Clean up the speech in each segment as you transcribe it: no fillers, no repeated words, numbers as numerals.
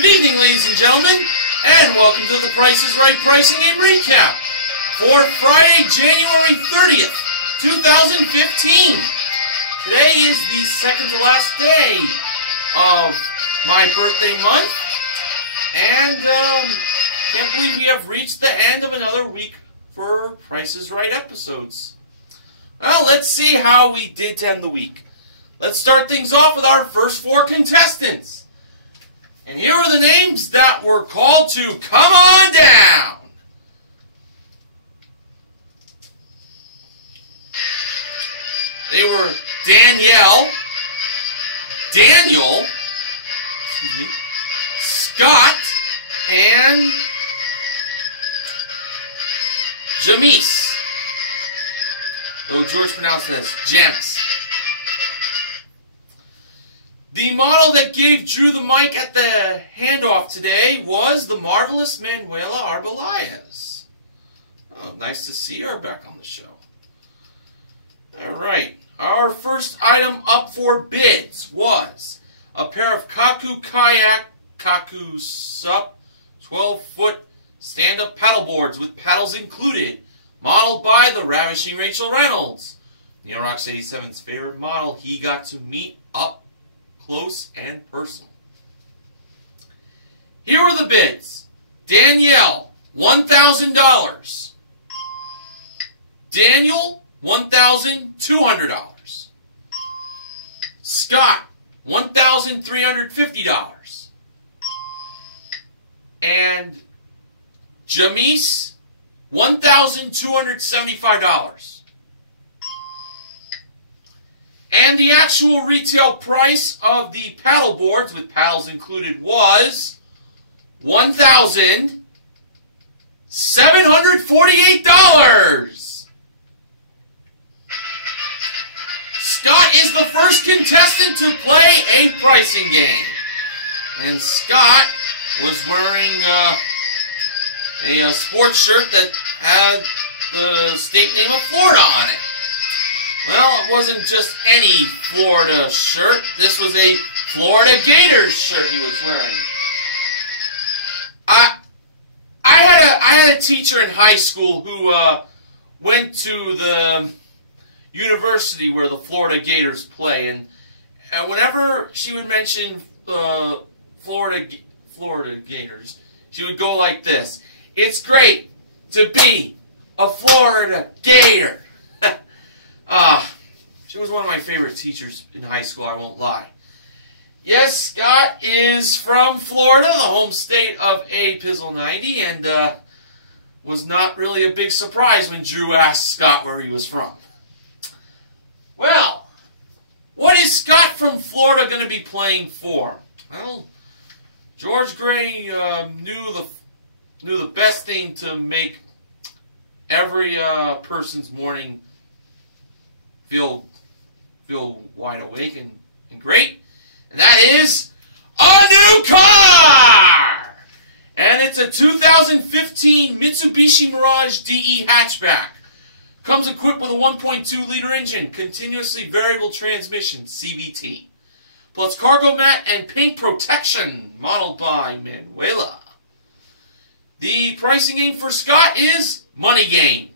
Good evening, ladies and gentlemen, and welcome to the Price is Right Pricing Game Recap for Friday, January 30th, 2015. Today is the second to last day of my birthday month, and can't believe we have reached the end of another week for Price is Right episodes. Well, let's see how we did to end the week. Let's start things off with our first four contestants. And here are the names that were called to come on down. They were Danielle, Daniel, Scott, and Jamise. Though George pronounced this, Jamis. The model that gave Drew the mic at the handoff today was the marvelous Manuela Arbelayez. Oh, nice to see her back on the show. Alright, our first item up for bids was a pair of Kaku Kayak Kaku Sup 12-foot stand-up paddle boards with paddles included, modeled by the ravishing Rachel Reynolds. Neil Rocks 87's favorite model he got to meet up close and personal. Here are the bids. Danielle, $1,000. Daniel, $1,200. Scott, $1,350. And Jamise, $1,275. And the actual retail price of the paddle boards with paddles included was $1,748. Scott is the first contestant to play a pricing game. And Scott was wearing a sports shirt that had the state name of Florida on it. Well, it wasn't just any Florida shirt. This was a Florida Gators shirt he was wearing. I had a teacher in high school who went to the university where the Florida Gators play, and whenever she would mention Florida Gators, she would go like this: "It's great to be a Florida Gator." She was one of my favorite teachers in high school, I won't lie. Yes, Scott is from Florida, the home state of A Pizzle 90, and was not really a big surprise when Drew asked Scott where he was from. Well, what is Scott from Florida going to be playing for? Well, George Gray knew the best thing to make every person's morning feel wide awake and great, and that is a new car! And it's a 2015 Mitsubishi Mirage DE hatchback. Comes equipped with a 1.2-liter engine, continuously variable transmission, CVT, plus cargo mat and paint protection, modeled by Manuela. The pricing game for Scott is Money Game.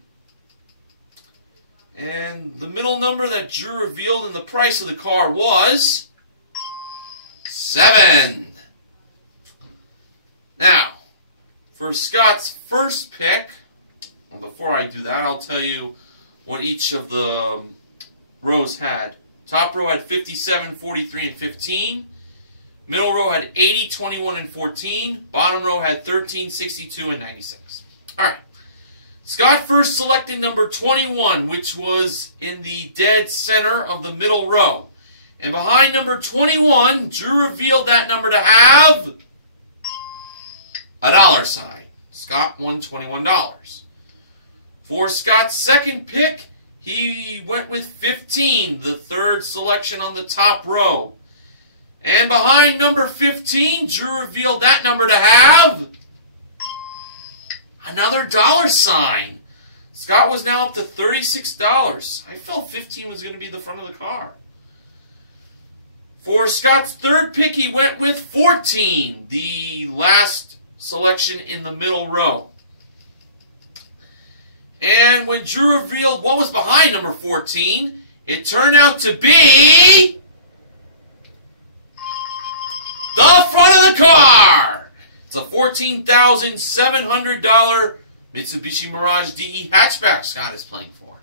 And the middle number that Drew revealed in the price of the car was 7. Now, for Scott's first pick, well, before I do that, I'll tell you what each of the rows had. Top row had 57, 43, and 15. Middle row had 80, 21, and 14. Bottom row had 13, 62, and 96. All right. Scott first selected number 21, which was in the dead center of the middle row. And behind number 21, Drew revealed that number to have a dollar sign. Scott won $21. For Scott's second pick, he went with 15, the third selection on the top row. And behind number 15, Drew revealed that number to have another dollar sign. Scott was now up to $36. I felt 15 was going to be the front of the car. For Scott's third pick, he went with 14, the last selection in the middle row. And when Drew revealed what was behind number 14, it turned out to be the front of the car. It's a $14,700 Mitsubishi Mirage DE hatchback Scott is playing for.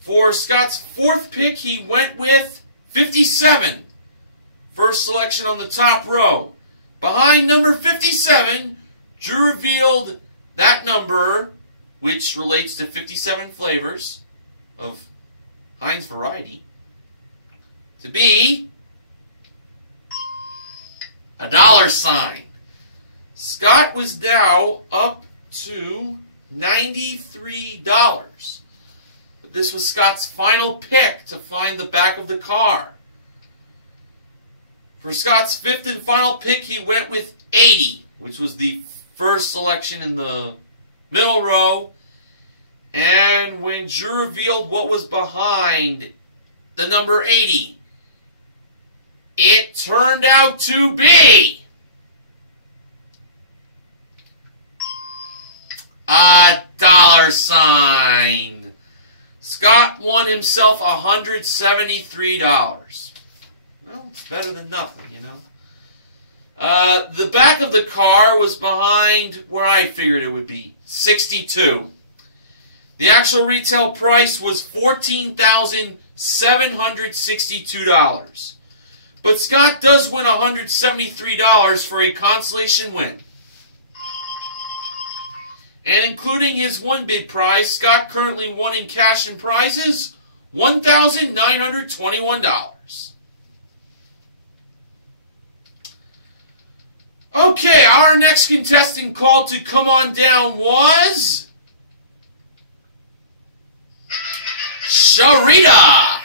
For Scott's fourth pick, he went with 57. First selection on the top row. Behind number 57, Drew revealed that number, which relates to 57 flavors of Heinz variety, to be a $. Scott was now up to $93. But this was Scott's final pick to find the back of the car. For Scott's fifth and final pick, he went with 80, which was the first selection in the middle row. And when Drew revealed what was behind the number 80, it turned out to be a $. Scott won himself $173. Well, it's better than nothing, you know. The back of the car was behind where I figured it would be, 62. The actual retail price was $14,762. But Scott does win $173 for a consolation win. And including his one bid prize, Scott currently won in cash and prizes $1,921. Okay, our next contestant called to come on down was Sharita.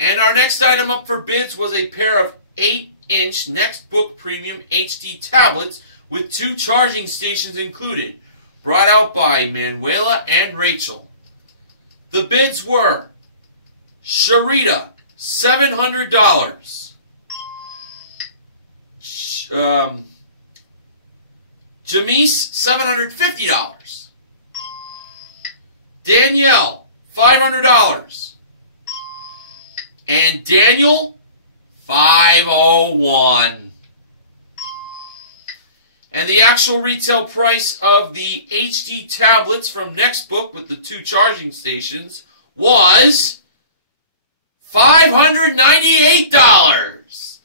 And our next item up for bids was a pair of 8-inch Next Book Premium HD tablets with 2 charging stations included, brought out by Manuela and Rachel. The bids were Sharita, $700. Jamise, $750. Danielle, $500. And Daniel, $501. And the actual retail price of the HD tablets from Nextbook with the 2 charging stations was $598.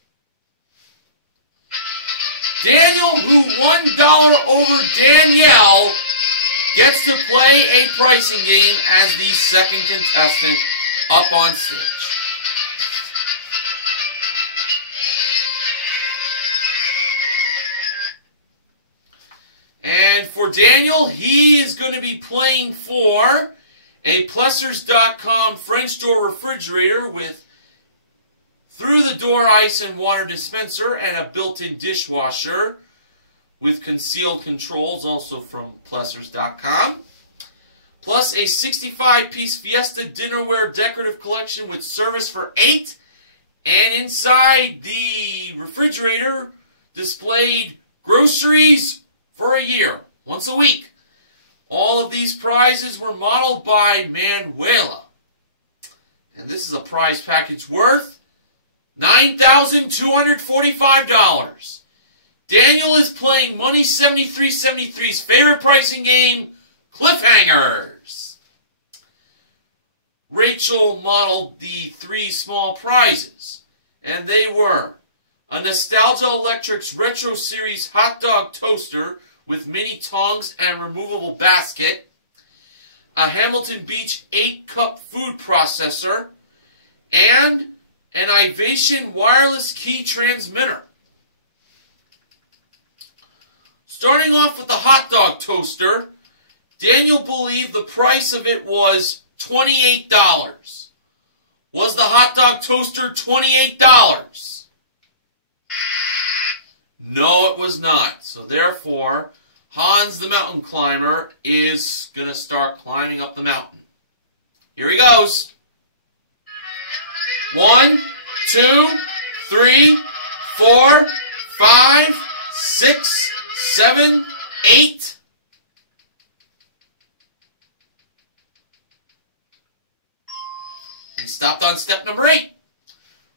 Daniel, who $1 over Danielle, gets to play a pricing game as the second contestant up on stage. And for Daniel, he is going to be playing for a Plessers.com French door refrigerator with through-the-door ice and water dispenser and a built-in dishwasher with concealed controls, also from Plessers.com. Plus a 65-piece Fiesta dinnerware decorative collection with service for 8. And inside the refrigerator displayed groceries for a year, once a week. All of these prizes were modeled by Manuela. And this is a prize package worth $9,245. Daniel is playing Money 7373's favorite pricing game, Cliffhangers. Rachel modeled the 3 small prizes, and they were a Nostalgia Electrics Retro Series hot dog toaster with mini tongs and removable basket, a Hamilton Beach 8-cup food processor, and an Ivation wireless key transmitter. Starting off with the hot dog toaster, Daniel believed the price of it was $28. Was the hot dog toaster $28? No, it was not. So therefore, Hans the mountain climber is going to start climbing up the mountain. Here he goes. 1, 2, 3, 4, 5, 6, 7, 8. He stopped on step number 8.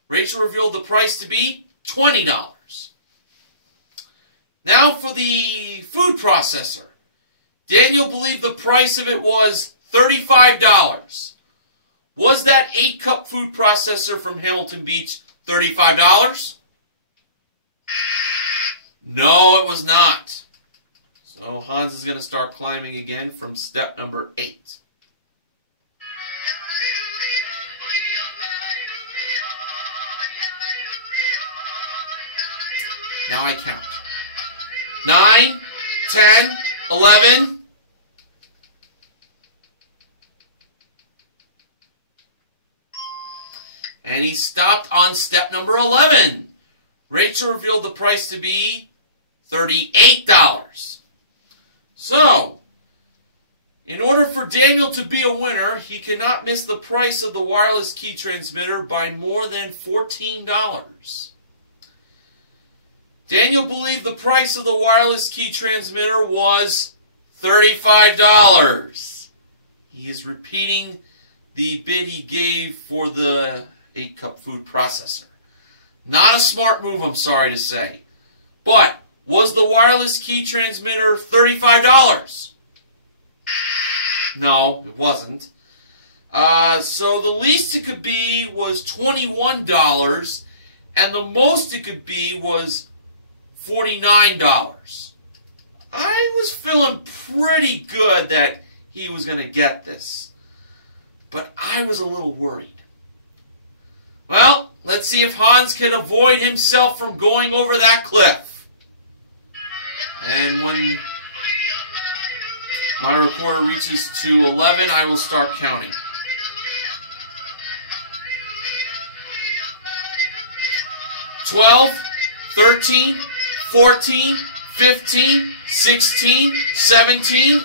Rachel revealed the price to be $20. Now for the food processor. Daniel believed the price of it was $35. Was that 8-cup food processor from Hamilton Beach $35? No, it was not. So Hans is going to start climbing again from step number 8. Now I count. 9, 10, 11. And he stopped on step number 11. Rachel revealed the price to be $38. So, in order for Daniel to be a winner, he cannot miss the price of the wireless key transmitter by more than $14. Daniel believed the price of the wireless key transmitter was $35. He is repeating the bid he gave for the 8-cup food processor. Not a smart move, I'm sorry to say. But, was the wireless key transmitter $35? No, it wasn't. So the least it could be was $21, and the most it could be was $49. I was feeling pretty good that he was going to get this, but I was a little worried. Well, let's see if Hans can avoid himself from going over that cliff. And when my recorder reaches to 11, I will start counting. 12, 13, 14, 15, 16, 17,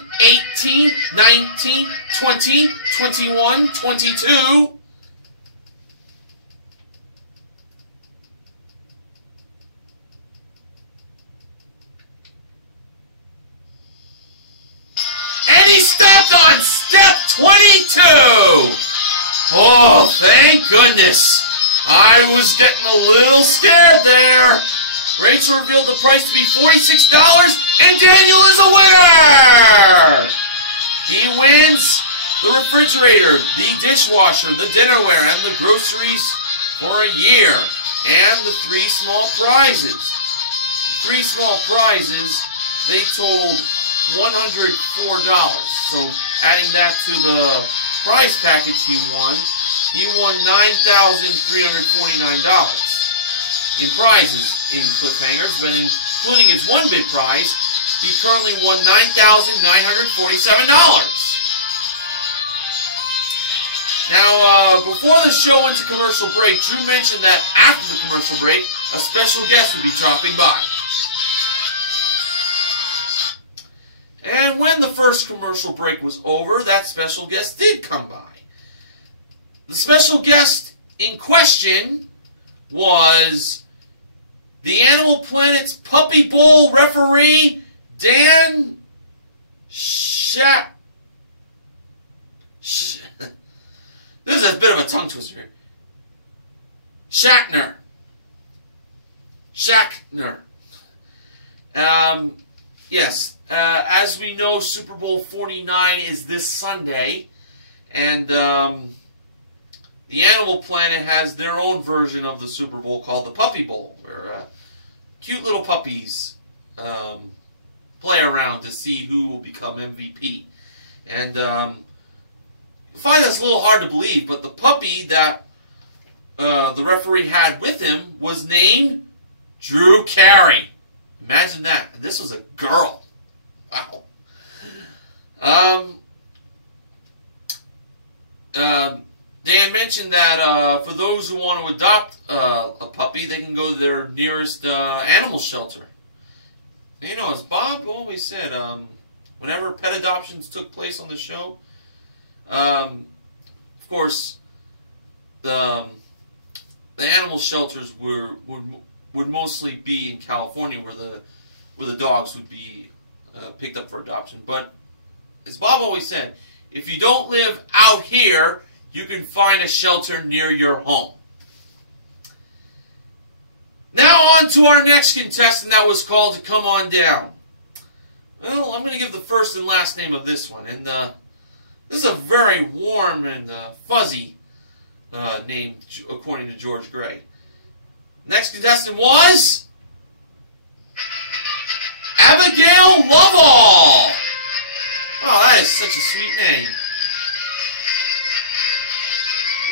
18, 19, 20, 21, 22. And he stepped on step 22. Oh, thank goodness. I was getting a little scared there. Rachel revealed the price to be $46, and Daniel is a winner! He wins the refrigerator, the dishwasher, the dinnerware, and the groceries for a year, and the 3 small prizes. The 3 small prizes, they totaled $104. So adding that to the prize package he won $9,349 in prizes in cliffhangers, but including his 1-bid prize, he currently won $9,947. Now, before the show went to commercial break, Drew mentioned that after the commercial break, a special guest would be dropping by. And when the first commercial break was over, that special guest did come by. The special guest in question was the Animal Planet's Puppy Bowl referee, Dan This is a bit of a tongue twister here. Shatner. Yes, as we know, Super Bowl 49 is this Sunday, and the Animal Planet has their own version of the Super Bowl called the Puppy Bowl, where cute little puppies play around to see who will become MVP. And I find that's a little hard to believe, but the puppy that the referee had with him was named Drew Carey. Imagine that. And this was a girl. Wow. Dan mentioned that for those who want to adopt a puppy, they can go to their nearest animal shelter. You know, as Bob always said, whenever pet adoptions took place on the show, of course, the animal shelters would mostly be in California, where the dogs would be picked up for adoption. But as Bob always said, if you don't live out here, you can find a shelter near your home. Now on to our next contestant that was called to come on down. Well, I'm going to give the first and last name of this one. And this is a very warm and fuzzy name, according to George Gray. Next contestant was Abigail Lovell. Oh, that is such a sweet name.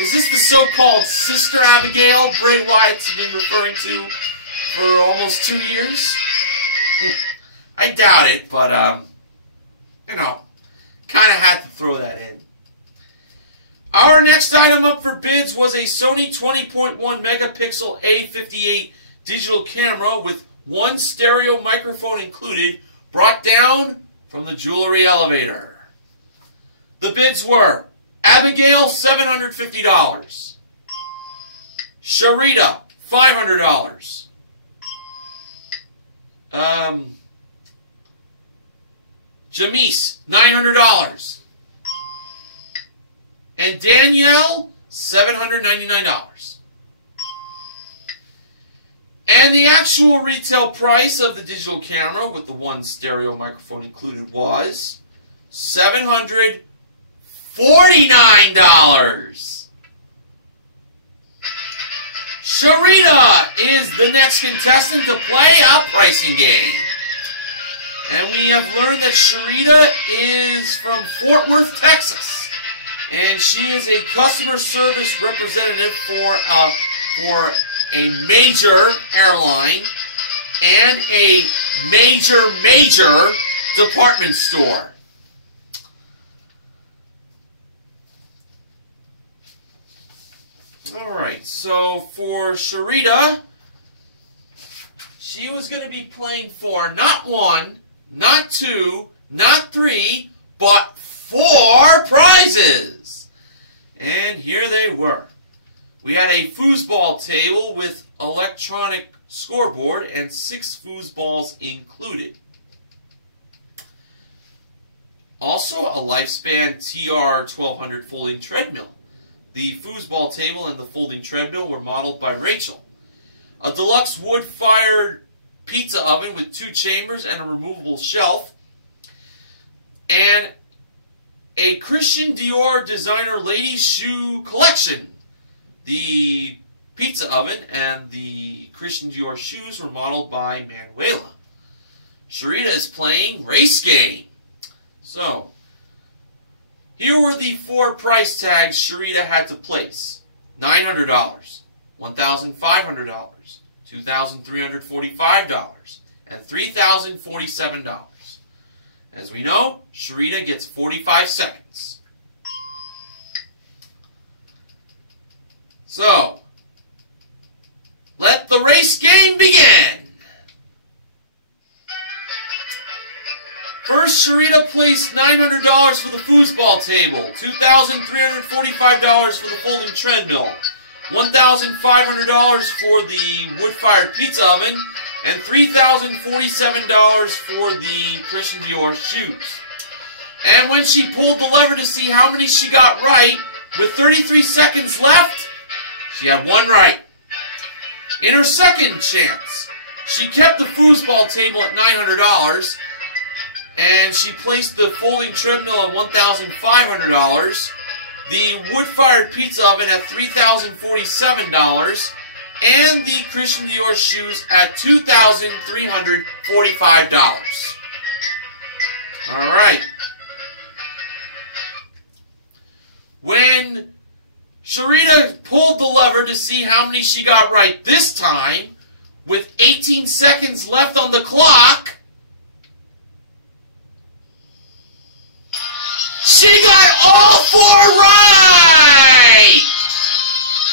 Is this the so-called Sister Abigail Bray Wyatt's been referring to for almost 2 years? I doubt it, but, you know, kind of had to throw that in. Our next item up for bids was a Sony 20.1 megapixel A58 digital camera with one stereo microphone included, brought down from the jewelry elevator. The bids were Abigail, $750. Sharita, $500. Jamise, $900. And Danielle, $799. And the actual retail price of the digital camera with the one stereo microphone included was $749. Sharita is the next contestant to play a pricing game. And we have learned that Sharita is from Fort Worth, Texas. And she is a customer service representative for a major airline and a major department store. Alright, so for Sharita, she was going to be playing for not one, not two, not three, but 4 prizes. And here they were. We had a foosball table with electronic scoreboard and 6 foosballs included. Also, a Lifespan TR 1200 folding treadmill. The foosball table and the folding treadmill were modeled by Rachel. A deluxe wood-fired pizza oven with 2 chambers and a removable shelf. And a Christian Dior designer ladies shoe collection. The pizza oven and the Christian Dior shoes were modeled by Manuela. Sharita is playing race game. So, here were the 4 price tags Sharita had to place. $900, $1,500, $2,345, and $3,047. As we know, Sharita gets 45 seconds. So, let the race game begin! First, Sharita placed $900 for the foosball table, $2,345 for the folding treadmill, $1,500 for the wood-fired pizza oven, and $3,047 for the Christian Dior shoes. And when she pulled the lever to see how many she got right, with 33 seconds left, she had 1 right. In her second chance, she kept the foosball table at $900, and she placed the folding treadmill at $1,500, the wood-fired pizza oven at $3,047, and the Christian Dior shoes at $2,345. Alright. When Sharita pulled the lever to see how many she got right this time, with 18 seconds left on the clock, she got all 4 right!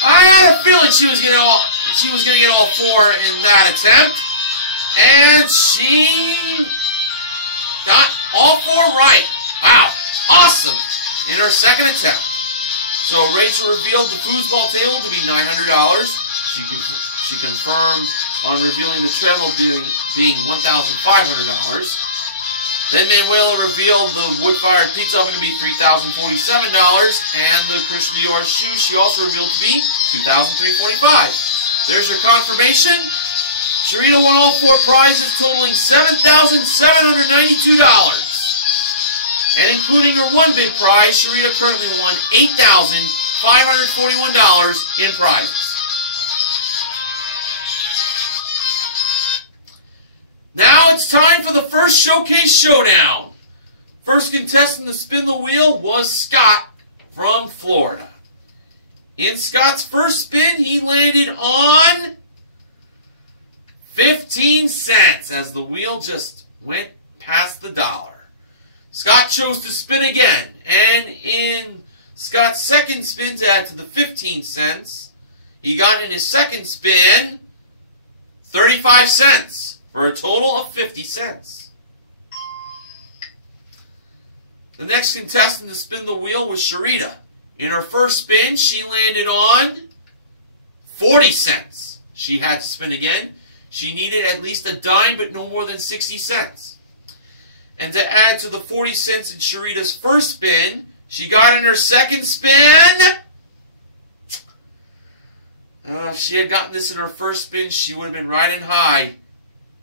I had a feeling she was gonna get all 4 in that attempt. And she got all 4 right. Wow, awesome in her second attempt. So Rachel revealed the foosball table to be $900. She confirmed on revealing the treble being $1,500. Then Manuela revealed the wood-fired pizza oven to be $3,047, and the Christian Dior shoes she also revealed to be $2,345. There's your confirmation. Sharita won all 4 prizes, totaling $7,792. And including her one big prize, Sharita currently won $8,541 in prizes. Now it's time for the first showcase showdown. First contestant to spin the wheel was Scott from Florida. In Scott's first spin, he landed on 15 cents as the wheel just went past the dollar. Scott chose to spin again, and in Scott's second spin to add to the 15 cents, he got in his second spin 35 cents. For a total of 50 cents. The next contestant to spin the wheel was Sharita. In her first spin, she landed on 40 cents. She had to spin again. She needed at least a dime, but no more than 60 cents. And to add to the 40 cents in Sharita's first spin, she got in her second spin. If she had gotten this in her first spin, she would have been riding high.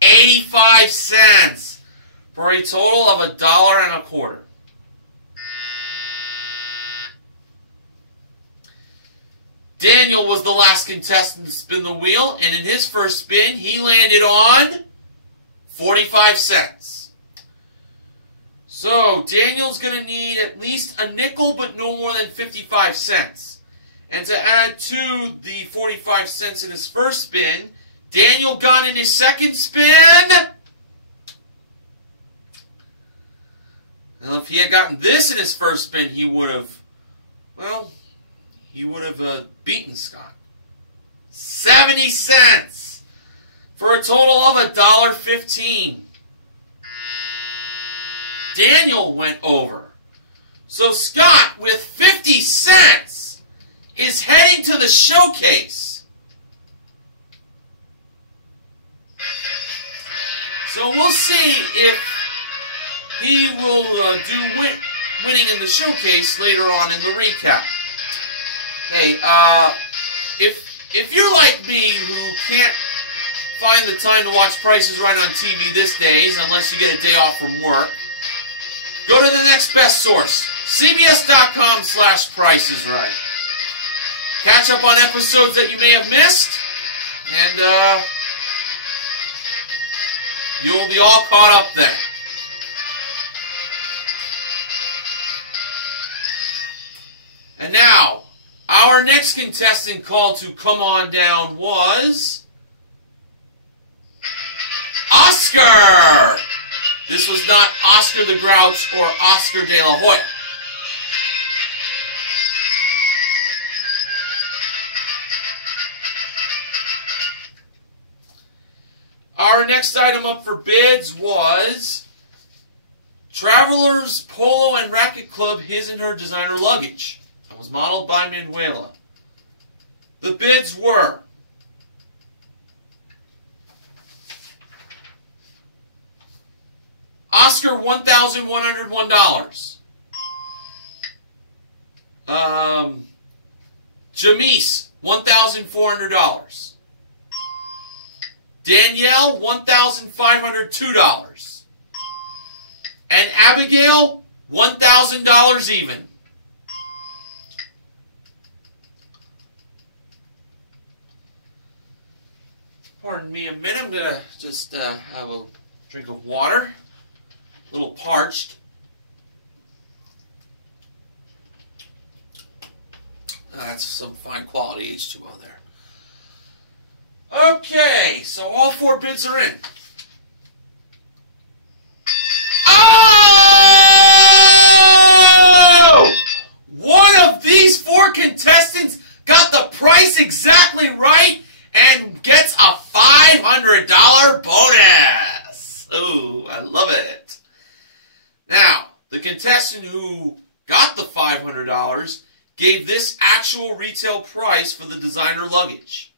85 cents for a total of $1.25. Daniel was the last contestant to spin the wheel, and in his first spin, he landed on 45 cents. So, Daniel's going to need at least a nickel, but no more than 55 cents. And to add to the 45 cents in his first spin, Daniel got in his second spin. Now, if he had gotten this in his first spin, he would have, well, he would have beaten Scott. 70 cents for a total of $1.15. Daniel went over. So Scott, with 50 cents, is heading to the showcase. So we'll see if he will do winning in the showcase later on in the recap. Hey, if you're like me who can't find the time to watch Price is Right on TV these days unless you get a day off from work, go to the next best source, cbs.com/priceisright. Catch up on episodes that you may have missed, and you'll be all caught up then. And now, our next contestant called to come on down was Oscar! This was not Oscar the Grouch or Oscar de la Hoya. Our next item up for bids was Traveler's Polo and Racket Club His and Her Designer Luggage. That was modeled by Manuela. The bids were Oscar, $1,101. Jamise, $1,400. Danielle, $1,502. And Abigail, $1,000 even. Pardon me a minute, I'm going to just have a drink of water. A little parched. That's some fine quality H2O there. Okay, so all four bids are in. Oh! One of these four contestants got the price exactly right and gets a $500 bonus. contestant who got the $500 gave this actual retail price for the designer luggage.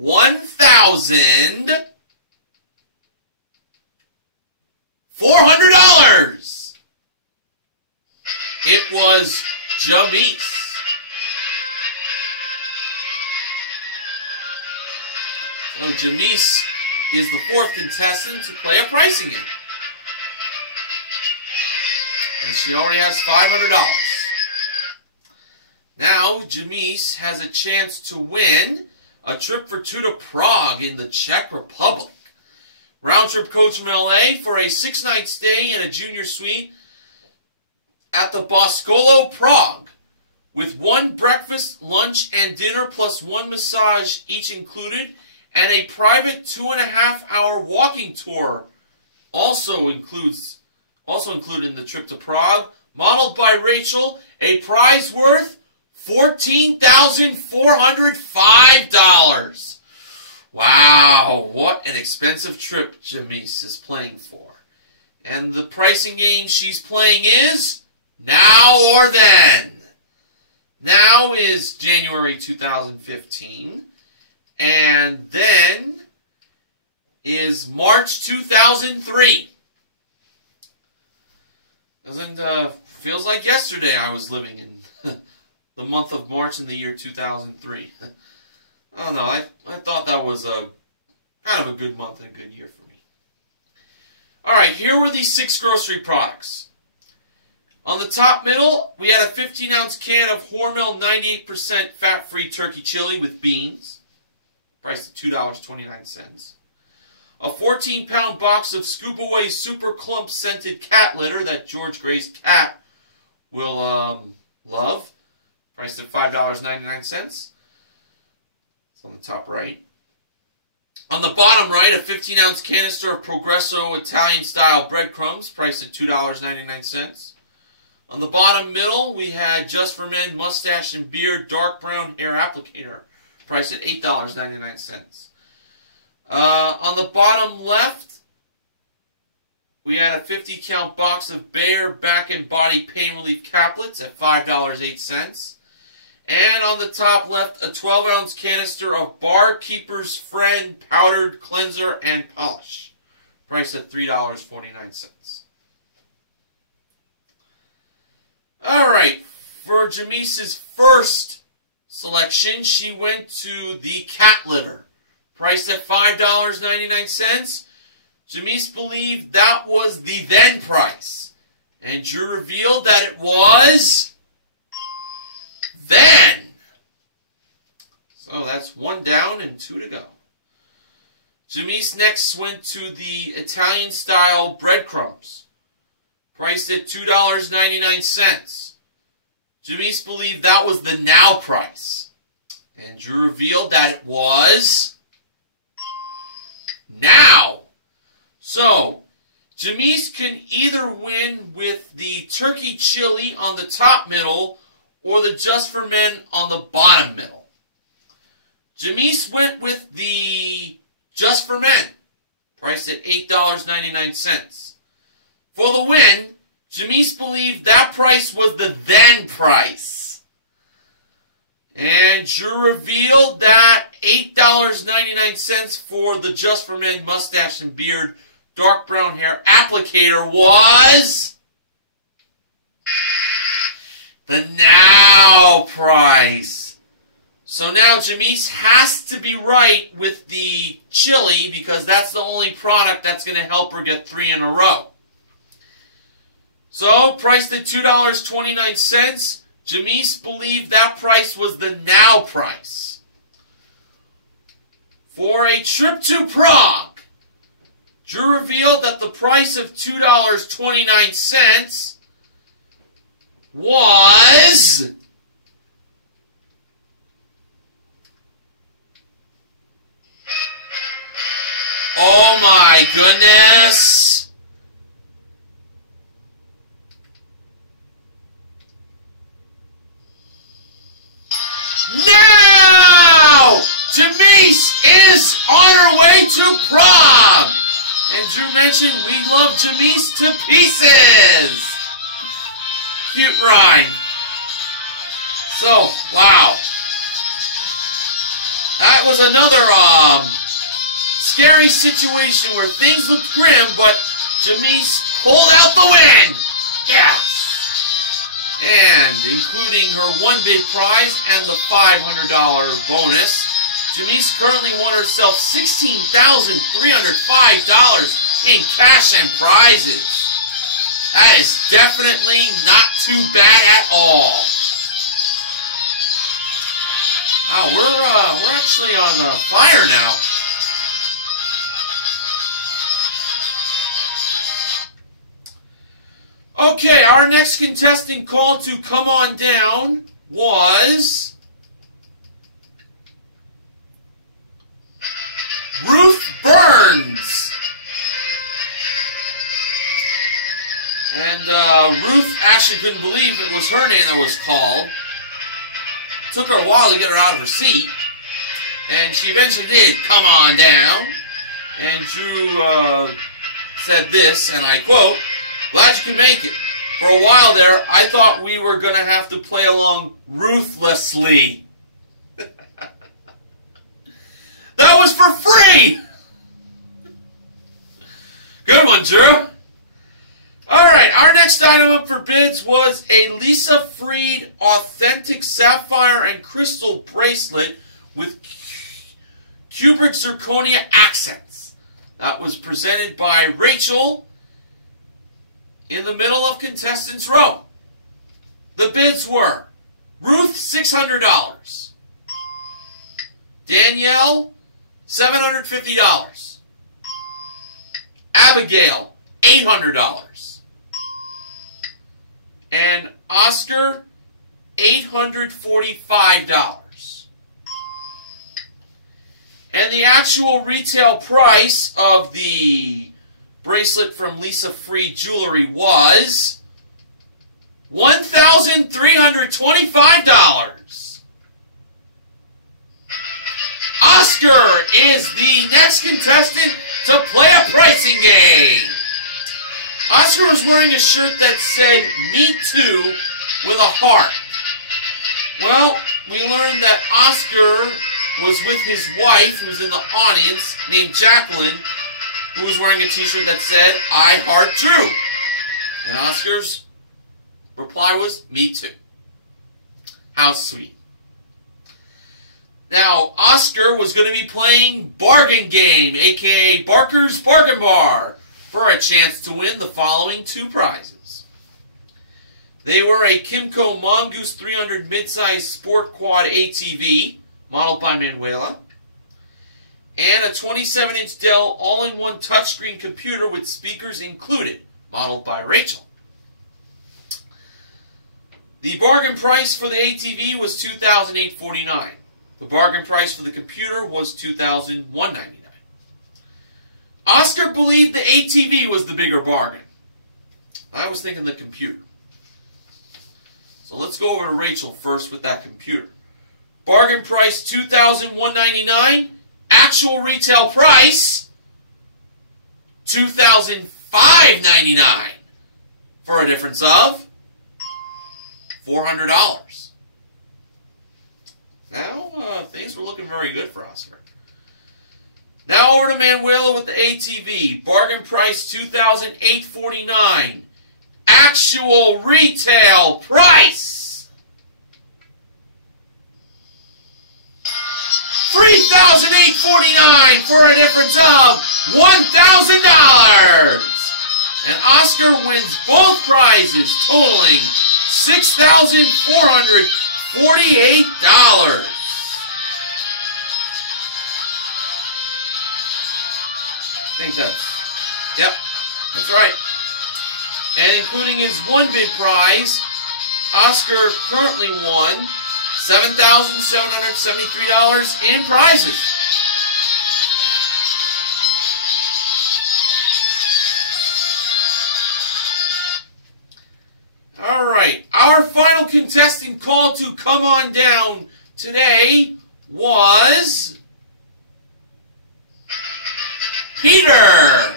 $1,400. It was Jamise. So Jamise is the fourth contestant to play a pricing game. And she already has $500. Now, Jamise has a chance to win a trip for two to Prague in the Czech Republic. Round-trip coach from LA for a 6-night stay in a junior suite at the Boscolo, Prague, with one breakfast, lunch, and dinner plus one massage each included, and a private 2.5-hour walking tour also included in the trip to Prague, modeled by Rachel, a prize worth $14,405. Wow, what an expensive trip Jamise is playing for. And the pricing game she's playing is Now or Then. Now is January 2015, and then is March 2003. Feels like yesterday I was living in the month of March in the year 2003. I don't know, I thought that was kind of a good month and a good year for me. Alright, here were the 6 grocery products. On the top middle, we had a 15-ounce can of Hormel 98% fat-free turkey chili with beans, priced at $2.29. A 14-pound box of Scoop Away Super Clump scented cat litter that George Gray's cat will love, priced at $5.99. It's on the top right. On the bottom right, a 15-ounce canister of Progresso Italian-style breadcrumbs, priced at $2.99. On the bottom middle, we had Just for Men Mustache and Beard Dark Brown Hair Applicator, priced at $8.99. On the bottom left, we had a 50-count box of Bayer Back and Body Pain Relief Caplets at $5.08. And on the top left, a 12-ounce canister of Barkeeper's Friend Powdered Cleanser and Polish, priced at $3.49. Alright, for Jamise's first selection, she went to the cat litter, priced at $5.99. Jamise believed that was the then price, and Drew revealed that it was then. So that's 1 down and 2 to go. Jamise next went to the Italian-style breadcrumbs, priced at $2.99. Jamise believed that was the now price, and Drew revealed that it was now. So, Jamise can either win with the turkey chili on the top middle or the Just for Men on the bottom middle. Jamise went with the Just for Men, priced at $8.99. For the win, Jamise believed that price was the then price. And Drew revealed that $8.99 for the Just for Men Mustache and Beard Dark Brown Hair Applicator was the now price. So now Jamise has to be right with the chili because that's the only product that's going to help her get 3 in a row. So, priced at $2.29, Jamise believed that price was the now price. For a trip to Prague, Drew revealed that the price of $2.29 was oh my goodness. Now, Jamise is on her way to Prague. And Drew mentioned we love Jamise to pieces. Cute rhyme. So, wow. That was another scary situation where things looked grim, but Jamise pulled out the win. Yes. And including her one big prize and the $500 bonus, Jamise currently won herself $16,305 in cash and prizes. That is definitely not too bad at all. Wow, we're actually on fire now. Okay, our next contestant called to come on down was Ruth Burns. And Ruth actually couldn't believe it was her name that was called. Took her a while to get her out of her seat. And she eventually did come on down. And Drew said this, and I quote, "Glad you could make it. For a while there, I thought we were going to have to play along ruthlessly." That was for free! Good one, Drew. Alright, our next item up for bids was a Lisa Freed authentic sapphire and crystal bracelet with cubic zirconia accents. That was presented by Rachel in the middle of contestants row. The bids were Ruth, $600. Danielle, $750. Abigail, $800. And Oscar, $845. And the actual retail price of the bracelet from Lisa Freed Jewelry was $1,325. Oscar is the next contestant to play a pricing game. Oscar was wearing a shirt that said, "Me Too," with a heart. Well, we learned that Oscar was with his wife, who was in the audience, named Jacqueline, who was wearing a t-shirt that said, "I Heart Drew." And Oscar's reply was, "Me too." How sweet. Now, Oscar was going to be playing Bargain Game, a.k.a. Barker's Bargain Bar, for a chance to win the following two prizes. They were a Kimco Mongoose 300 midsize Sport Quad ATV, modeled by Manuela, and a 27-inch Dell all-in-one touchscreen computer with speakers included, modeled by Rachel. The bargain price for the ATV was $2,849. The bargain price for the computer was $2,199. Oscar believed the ATV was the bigger bargain. I was thinking the computer. So let's go over to Rachel first with that computer. Bargain price $2,199. Actual retail price $2,599. For a difference of $400. Now, things were looking very good for Oscar. Now over to Manuela with the ATV. Bargain price $2,849. Actual retail price $3,849 for a difference of $1,000. And Oscar wins both prizes, totaling $6,448. I think yep, that's right. And including his one big prize, Oscar currently won $7,773 in prizes. All right, our final contestant called to come on down today was Peter.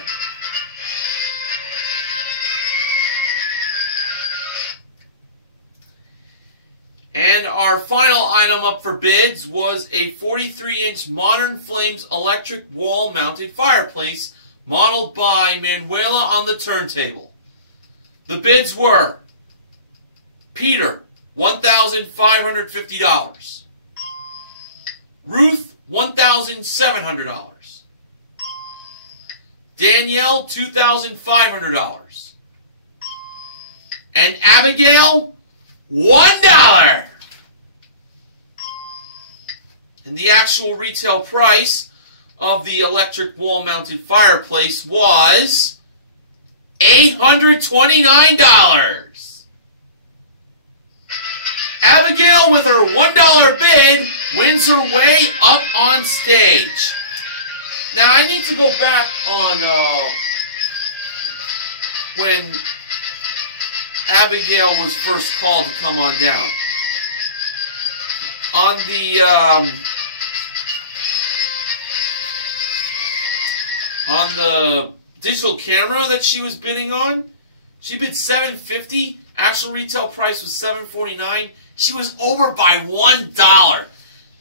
our final item up for bids was a 43-inch Modern Flames electric wall-mounted fireplace modeled by Manuela on the turntable. The bids were Peter, $1,550. Ruth, $1,700. Danielle, $2,500. And Abigail, $1. And the actual retail price of the electric wall-mounted fireplace was $829. Abigail, with her $1 bid, wins her way up on stage. Now, I need to go back on when Abigail was first called to come on down. On the digital camera that she was bidding on, she bid $750. Actual retail price was $749. She was over by $1.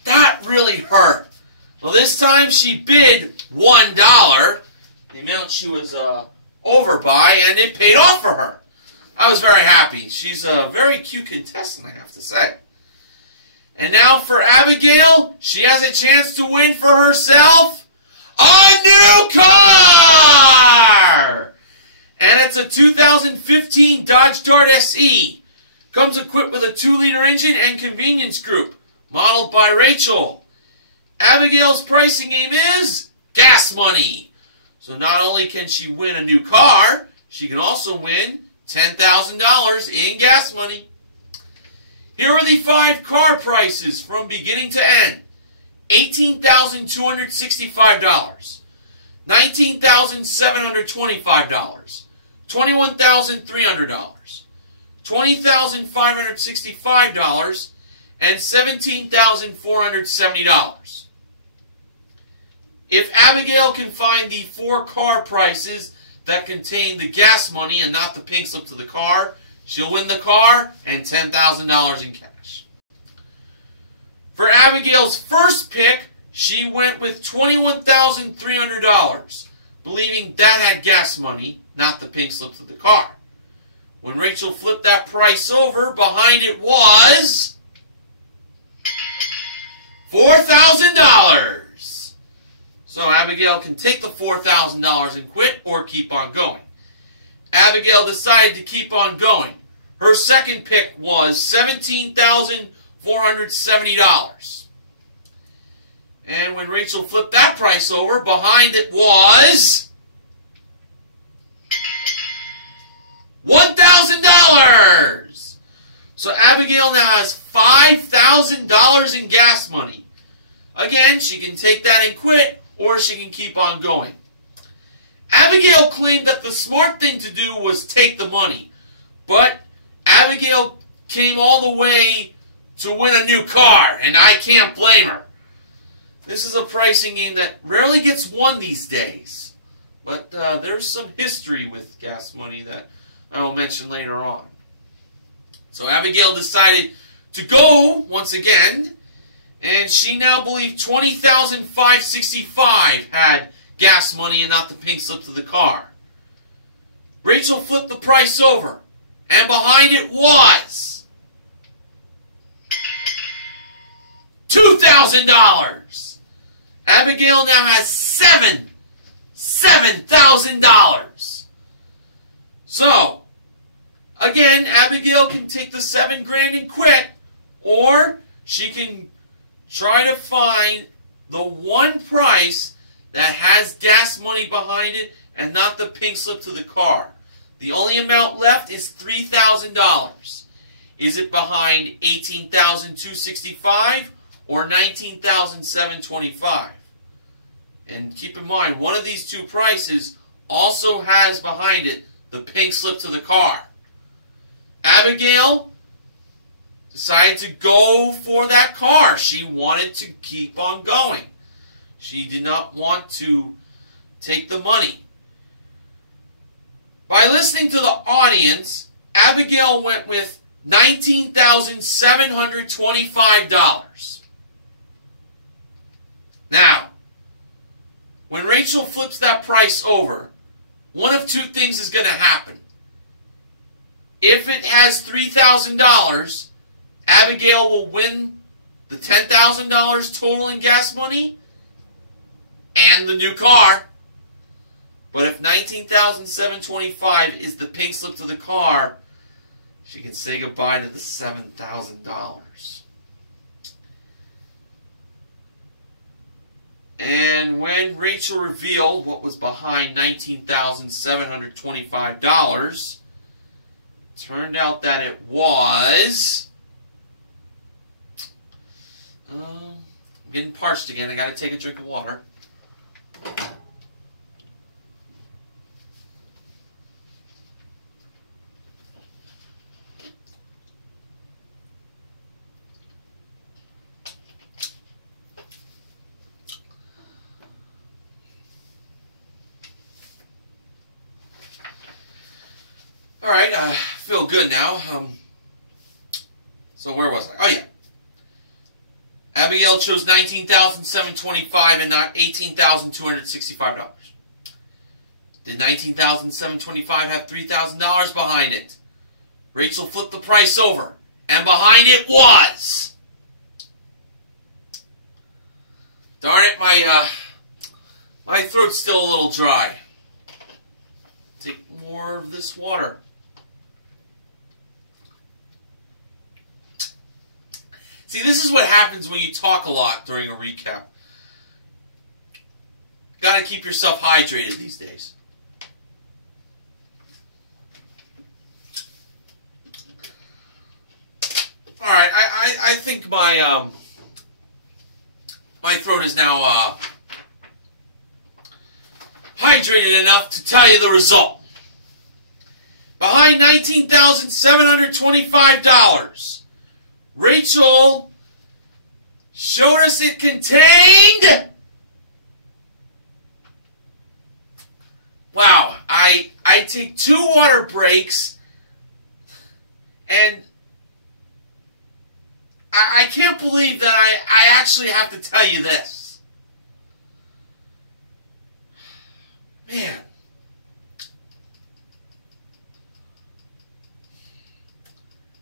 That really hurt. Well, this time she bid $1, the amount she was over by, and it paid off for her. I was very happy. She's a very cute contestant, I have to say. And now for Abigail, she has a chance to win for herself a new car! And it's a 2015 Dodge Dart SE. Comes equipped with a 2-liter engine and convenience group, modeled by Rachel. Abigail's pricing game is gas money. So not only can she win a new car, she can also win $10,000 in gas money. Here are the 5 car prices from beginning to end. $18,265, $19,725, $21,300, $20,565, and $17,470. If Abigail can find the 4 car prices that contain the gas money and not the pink slip to the car, she'll win the car and $10,000 in cash. For Abigail's first pick, she went with $21,300, believing that had gas money, not the pink slip to the car. When Rachel flipped that price over, behind it was $4,000. So Abigail can take the $4,000 and quit or keep on going. Abigail decided to keep on going. Her second pick was $17,470. And when Rachel flipped that price over, behind it was $1,000. So Abigail now has $5,000 in gas money. Again, she can take that and quit, or she can keep on going. Abigail claimed that the smart thing to do was take the money. But Abigail came all the way to win a new car, and I can't blame her. This is a pricing game that rarely gets won these days. But there's some history with gas money that I will mention later on. So Abigail decided to go once again, and she now believed $20,565 had gas money and not the pink slip to the car. Rachel flipped the price over, and behind it was $2,000. Abigail now has $7,000. So, again, Abigail can take the $7 grand and quit, or she can try to find the one price that has gas money behind it and not the pink slip to the car. The only amount left is $3,000. Is it behind $18,265 or $19,725? And keep in mind, one of these two prices also has behind it the pink slip to the car. Abigail decided to go for that car. She wanted to keep on going. She did not want to take the money. By listening to the audience, Abigail went with $19,725. Now, when Rachel flips that price over, one of two things is going to happen. If it has $3,000, Abigail will win the $10,000 total in gas money and the new car. But if $19,725 is the pink slip to the car, she can say goodbye to the $7,000. And when Rachel revealed what was behind $19,725, turned out that it was... I'm getting parched again. I got to take a drink of water. All right, I feel good now. So where was I? Oh, yeah. Abigail chose $19,725 and not $18,265. Did $19,725 have $3,000 behind it? Rachel flipped the price over, and behind it was... Darn it, my throat's still a little dry. Take more of this water. See, this is what happens when you talk a lot during a recap. Got to keep yourself hydrated these days. All right, I think my throat is now hydrated enough to tell you the result. Behind $19,725. Rachel showed us it contained... Wow, I take 2 water breaks, and I can't believe that I actually have to tell you this. Man.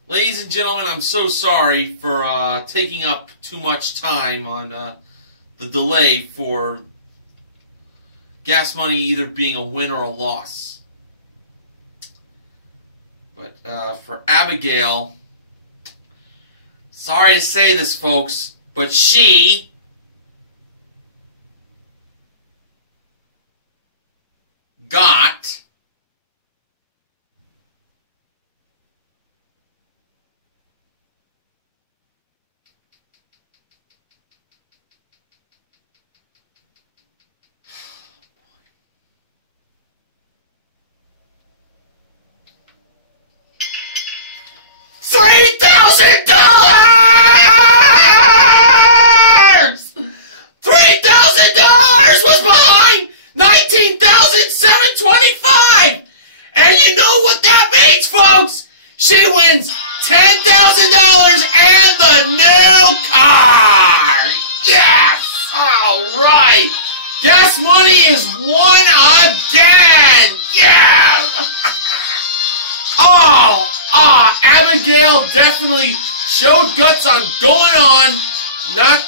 Ladies and gentlemen, I'm so sorry for taking up too much time on the delay for gas money either being a win or a loss. But for Abigail, sorry to say this, folks, but she got... $3,000 was behind $19,725, and you know what that means, folks? She wins $10,000 and the new car. Yes, all right. Gas money is won again. Yeah. Abigail definitely showed guts on going on, not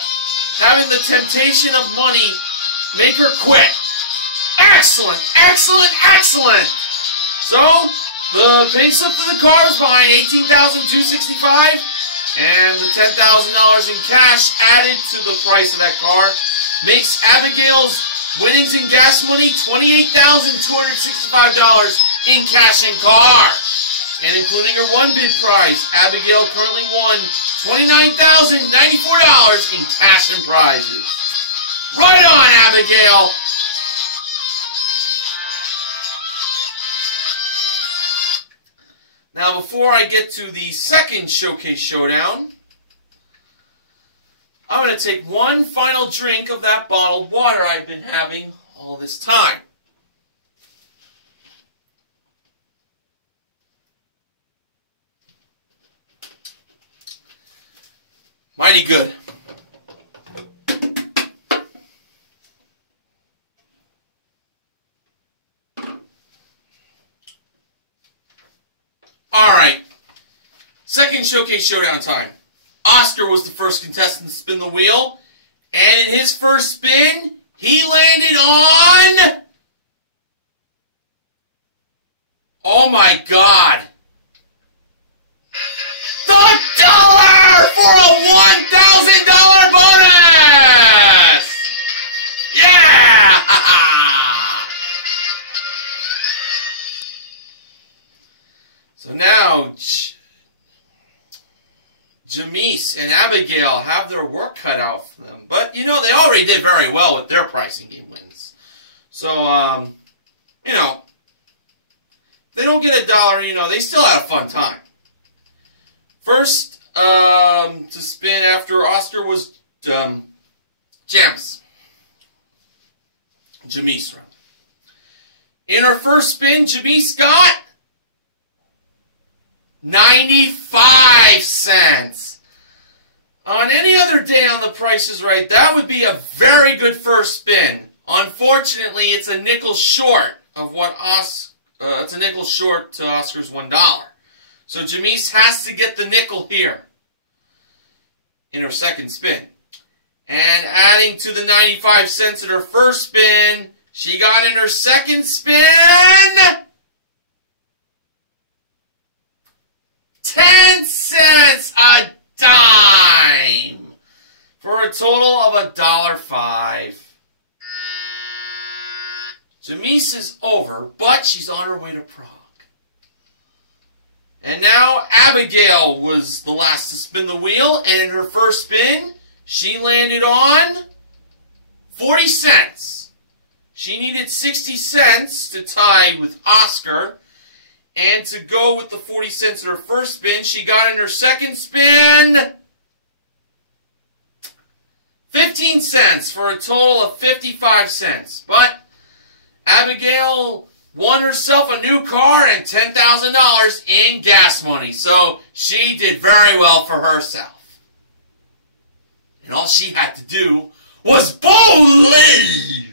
having the temptation of money make her quit. Excellent, excellent, excellent. So, the pink slip to the car is behind $18,265, and the $10,000 in cash added to the price of that car makes Abigail's winnings in gas money $28,265 in cash and car. And including her one bid prize, Abigail currently won $29,094 in cash and prizes. Right on, Abigail! Now, before I get to the second Showcase Showdown, I'm going to take one final drink of that bottled water I've been having all this time. Mighty good. Alright. Second Showcase Showdown time. Oscar was the first contestant to spin the wheel. And in his first spin, he landed on... Oh my God. The dollar for a $1,000 bonus! Yeah! So now, Jamise and Abigail have their work cut out for them. But, you know, they already did very well with their pricing game wins. So, you know, if they don't get $1, you know, they still had a fun time. First to spin after Oscar was Jamise, rather. In her first spin, Jamise got 95 cents. On any other day on The Price is Right, that would be a very good first spin. Unfortunately, it's a nickel short of what it's a nickel short to Oscar's $1. So Jamise has to get the nickel here in her second spin. And adding to the 95 cents in her first spin, she got in her second spin 10 cents a dime for a total of $1.05. Jamise is over, but she's on her way to Prague. And now Abigail was the last to spin the wheel, and in her first spin, she landed on 40 cents. She needed 60 cents to tie with Oscar, and to go with the 40 cents in her first spin, she got in her second spin 15 cents for a total of 55 cents. But Abigail won herself a new car and $10,000 in gas money. So she did very well for herself. And all she had to do was believe.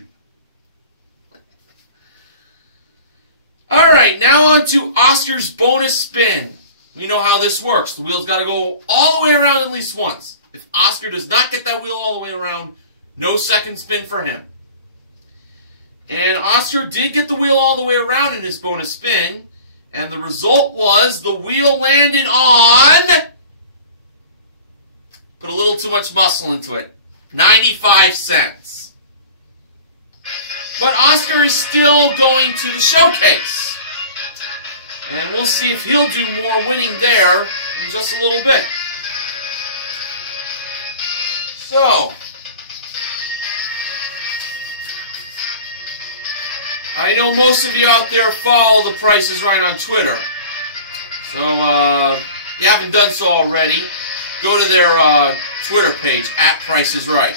Alright, now on to Oscar's bonus spin. You know how this works. The wheel's got to go all the way around at least once. If Oscar does not get that wheel all the way around, no second spin for him. And Oscar did get the wheel all the way around in his bonus spin, and the result was the wheel landed on, put a little too much muscle into it, 95 cents. But Oscar is still going to the showcase. And we'll see if he'll do more winning there in just a little bit. So, I know most of you out there follow The Price is Right on Twitter. So, if you haven't done so already, go to their Twitter page, @PriceIsRight.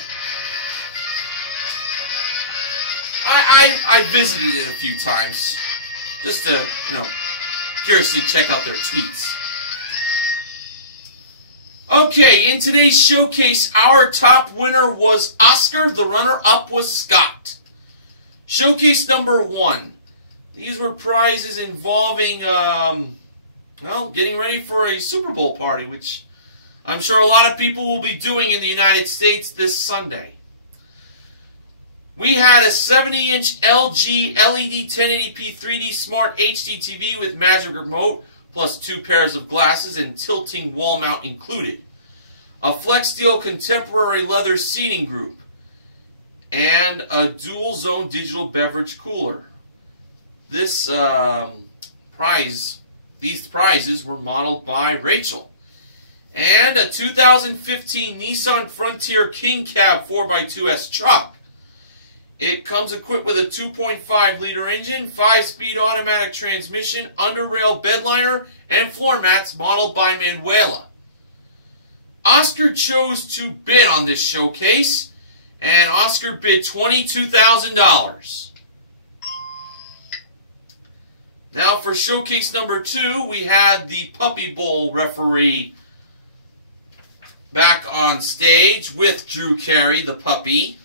I visited it a few times, just to, you know, curiously check out their tweets. Okay, in today's showcase, our top winner was Oscar. The runner-up was Scott. Showcase number 1. These were prizes involving, well, getting ready for a Super Bowl party, which I'm sure a lot of people will be doing in the United States this Sunday. We had a 70-inch LG LED 1080p 3D Smart HD TV with Magic Remote, plus 2 pairs of glasses and tilting wall mount included. A Flex Steel Contemporary Leather Seating Group. And a dual-zone digital beverage cooler. These prizes were modeled by Rachel. And a 2015 Nissan Frontier King Cab 4x2S truck. It comes equipped with a 2.5-liter engine, 5-speed automatic transmission, under-rail bedliner, and floor mats modeled by Manuela. Oscar chose to bid on this showcase, and Oscar bid $22,000. Now for showcase number 2, we had the Puppy Bowl referee back on stage with Drew Carey, the puppy.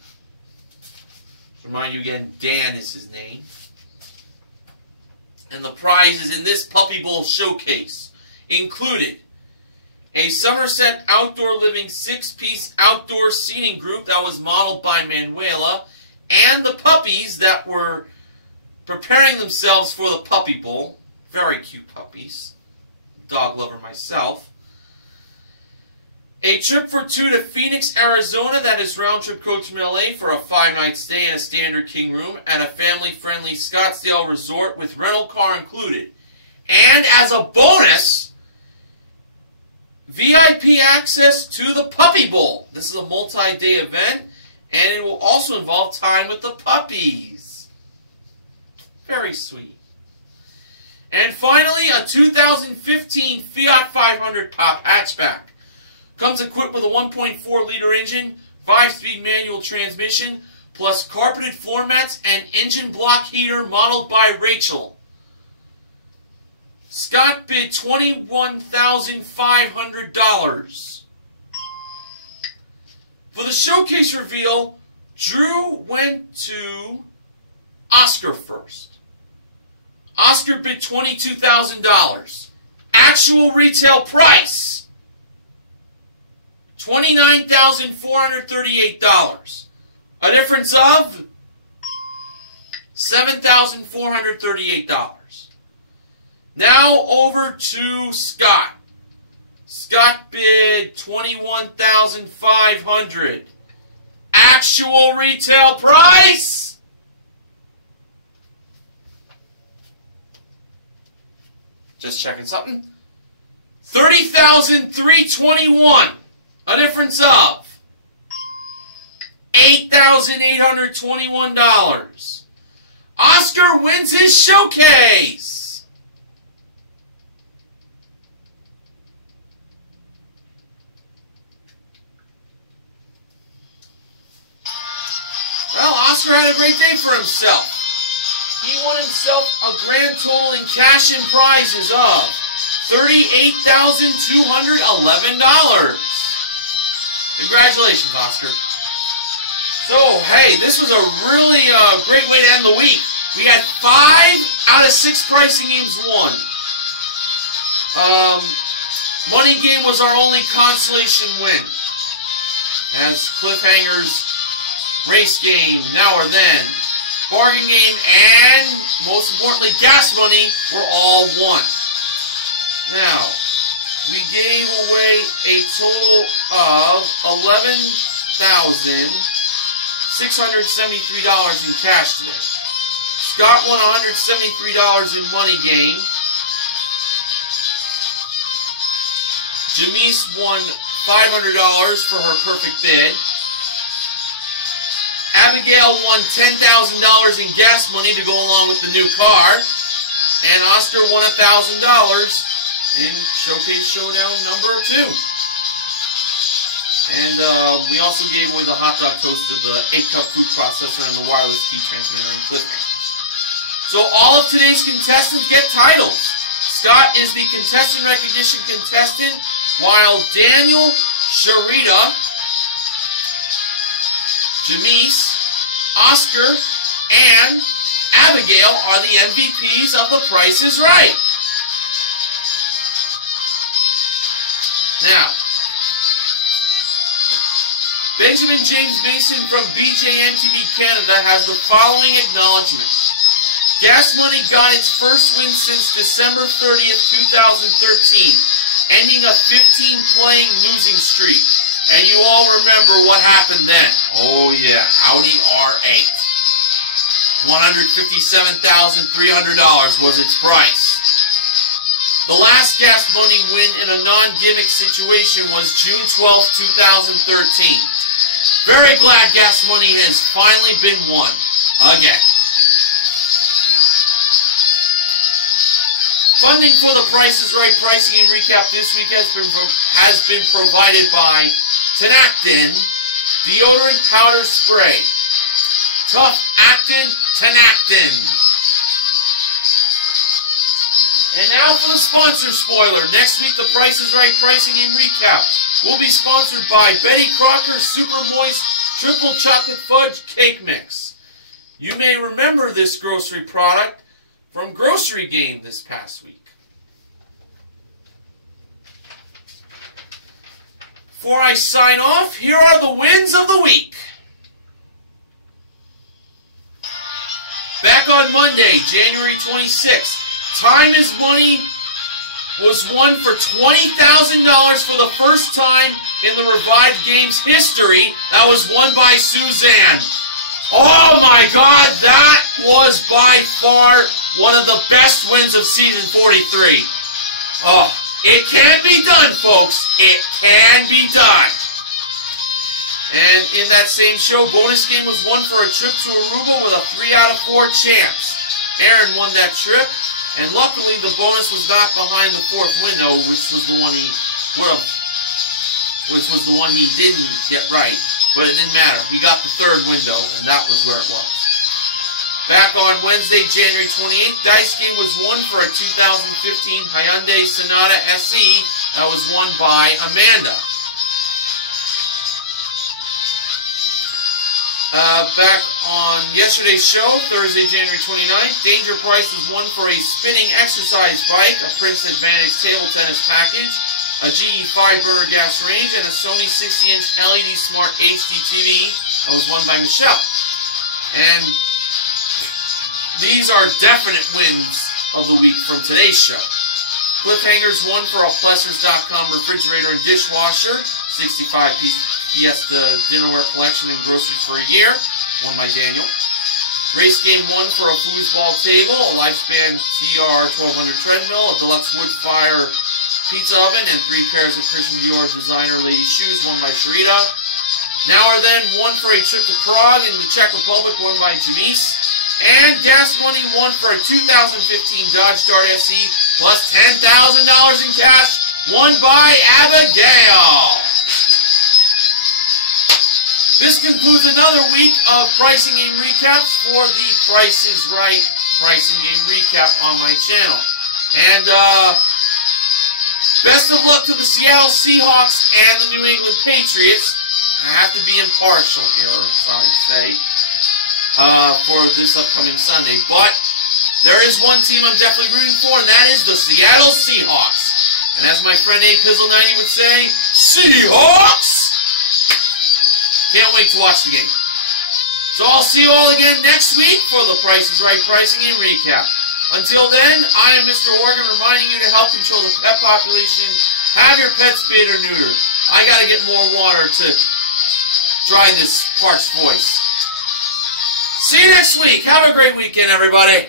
Remind you again, Dan is his name. And the prizes in this Puppy Bowl showcase included a Somerset Outdoor Living 6-piece outdoor seating group that was modeled by Manuela, and the puppies that were preparing themselves for the Puppy Bowl. Very cute puppies. Dog lover myself. A trip for two to Phoenix, Arizona. That is round-trip coach from LA for a 5-night stay in a standard king room at a family-friendly Scottsdale resort with rental car included. And as a bonus, VIP access to the Puppy Bowl. This is a multi-day event, and it will also involve time with the puppies. Very sweet. And finally, a 2015 Fiat 500 Top Hatchback. Comes equipped with a 1.4-liter engine, 5-speed manual transmission, plus carpeted floor mats and engine block heater modeled by Rachel. Scott bid $21,500. For the showcase reveal, Drew went to Oscar first. Oscar bid $22,000. Actual retail price, $29,438. A difference of $7,438. Now over to Scott. Scott bid $21,500. Actual retail price, just checking something, $30,321. A difference of $8,821. Oscar wins his showcase. Well, Oscar had a great day for himself. He won himself a grand total in cash and prizes of $38,211. Congratulations, Oscar. So, hey, this was a really great way to end the week. We had 5 out of 6 pricing games won. Money Game was our only consolation win, as Cliffhanger's Race Game, Now or Then, Bargain Game, and, most importantly, Gas Money were all won. Now, we gave away a total of $11,673 in cash today. Scott won $173 in Money Game. Janice won $500 for her perfect bid. Abigail won $10,000 in gas money to go along with the new car. And Oscar won $1,000 in Showcase Showdown number 2. And we also gave away the hot dog toaster, the 8-cup food processor, and the wireless key transmitter and clipper. So all of today's contestants get titles. Scott is the contestant recognition contestant, while Daniel, Sharita, Janice, Oscar, and Abigail are the MVPs of The Price is Right. Now, Benjamin James Mason from BJMTV Canada has the following acknowledgement. Gas Money got its first win since December 30th, 2013, ending a 15-playing losing streak. And you all remember what happened then. Oh yeah, Audi R8. $157,300 was its price. The last Gas Money win in a non-gimmick situation was June 12, 2013. Very glad Gas Money has finally been won. Again. Funding for The Price is Right pricing and recap this week has been provided by Tenactin Deodorant Powder Spray. Tough Actin Tenactin. And now for the sponsor spoiler. Next week, the Price is Right pricing game recap will be sponsored by Betty Crocker Super Moist Triple Chocolate Fudge Cake Mix. You may remember this grocery product from Grocery Game this past week. Before I sign off, here are the wins of the week. Back on Monday, January 26th, Time is Money was won for $20,000 for the first time in the Revived Games history. That was won by Suzanne. Oh my God, that was by far one of the best wins of Season 43. Oh, it can be done, folks. It can be done. And in that same show, Bonus Game was won for a trip to Aruba with a 3 out of 4 chance. Aaron won that trip. And luckily, the bonus was not behind the 4th window, which was the one he didn't get right. But it didn't matter. He got the 3rd window, and that was where it was. Back on Wednesday, January 28th, Dice Game was won for a 2015 Hyundai Sonata SE. That was won by Amanda. Back on yesterday's show, Thursday, January 29th, Danger Price was won for a spinning exercise bike, a Prince Advantage table tennis package, a GE 5-burner gas range, and a Sony 60-inch LED Smart HD TV. That was won by Michelle. And these are definite wins of the week from today's show. Cliffhangers won for a Plessers.com refrigerator and dishwasher, 65-piece Fiesta Dinnerware Collection and groceries for a year, won by Daniel. Race Game won for a foosball table, a Lifespan TR 1200 treadmill, a deluxe wood fire pizza oven, and 3 pairs of Christian Dior designer ladies shoes, won by Sharita. Now or Then won for a trip to Prague in the Czech Republic, won by Jamise. And Gas Money won for a 2015 Dodge Dart SE plus $10,000 in cash, won by Abigail. This concludes another week of pricing game recaps for the Price is Right pricing game recap on my channel. And best of luck to the Seattle Seahawks and the New England Patriots. I have to be impartial here, sorry to say, for this upcoming Sunday. But there is one team I'm definitely rooting for, and that is the Seattle Seahawks. And as my friend A Pizzle90 would say, Seahawks! Can't wait to watch the game. So I'll see you all again next week for the Price is Right pricing game recap. Until then, I am Mr. Horgan reminding you to help control the pet population. Have your pets spayed or neutered. I gotta get more water to dry this parched voice. See you next week. Have a great weekend, everybody.